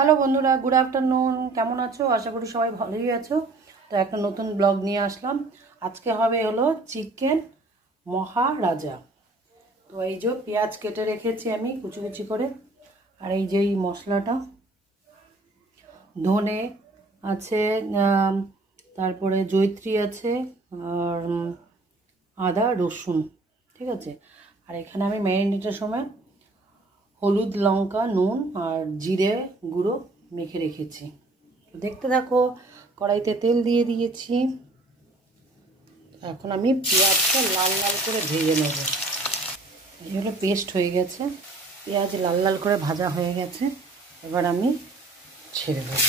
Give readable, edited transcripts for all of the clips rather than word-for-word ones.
Hello বন্ধুরা, good afternoon. কেমন আছো? আশা করি সবাই ভালোই আছো। তো একটা নতুন ব্লগ নিয়ে আসলাম। আজকে হবে হলো চিকেন মহারাজা। তো এই যে পেঁয়াজ কেটে রেখেছি আমি কুচি কুচি করে, আর এই যে এই মশলাটা ধনে আছে, তারপরে জয়িত্রী আছে, আর আদা রসুন, ঠিক আছে। আর এখানে আমি ম্যারিনেটের সময় হলুদ লঙ্কা নুন আর জিরে গুঁড়ো মেখে রেখেছি। দেখতে থাকো। কড়াইতে তেল দিয়ে দিয়েছি। এখন আমি পেঁয়াজটা লাল লাল করে ভেজে নেব। এই হলো পেস্ট হয়ে গেছে, পেঁয়াজ লাল লাল করে ভাজা হয়ে গেছে। এবার আমি ছেড়ে দেবো।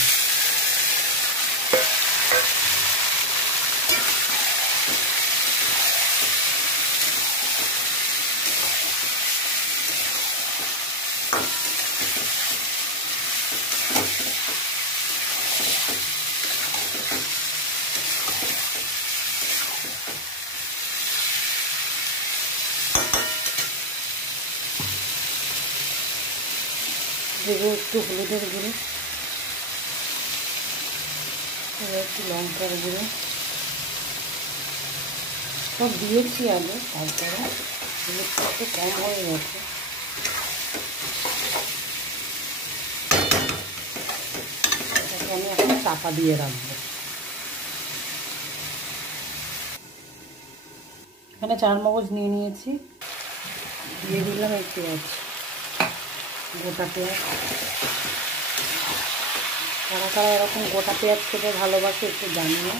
দেবো একটু হলুদের গুঁড়ো, একটু লঙ্কার গুঁড়ো, সব দিয়েছি আগে। তারপরে হলুদটা একটু কম হয়ে গেছে। এটাকে আমি এখন চাপা দিয়ে রাখবো। এখানে 4 মগজ নিয়ে নিয়েছি, দিয়ে দিলাম এই পেঁয়াজ, গোটা পেঁয়াজ। কারা কারা এরকম গোটা পেঁয়াজ খেতে ভালোবাসে একটু জানিও।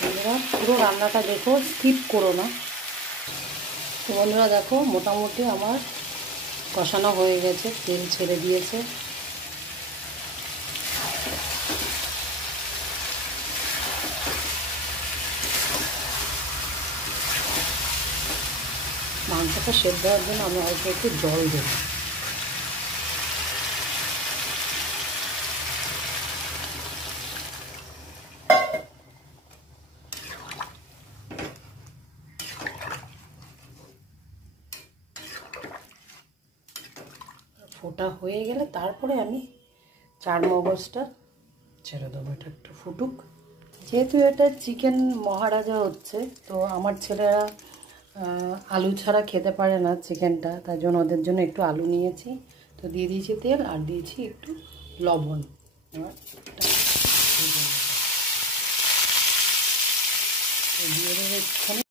বন্ধুরা পুরো রান্নাটা দেখো, স্কিপ করো না। তো বন্ধুরা দেখো, মোটামুটি আমার কষানো হয়ে গেছে, তেল ছেড়ে দিয়েছে। মাংসটা সেদ্ধ হওয়ার জন্য আমি অল্প একটু জল দেব। ফোটা হয়ে গেলে তারপরে আমি 4 মগজটা ছেড়ে দেবো। এটা একটু ফুটুক। যেহেতু এটা চিকেন মহারাজা হচ্ছে, তো আমার ছেলেরা আলু ছাড়া খেতে পারে না চিকেনটা, তার জন্য ওদের জন্য একটু আলু নিয়েছি। তো দিয়ে দিয়েছি তেল, আর দিয়েছি একটু লবণ। এবার দিয়ে দেবো একটুখানি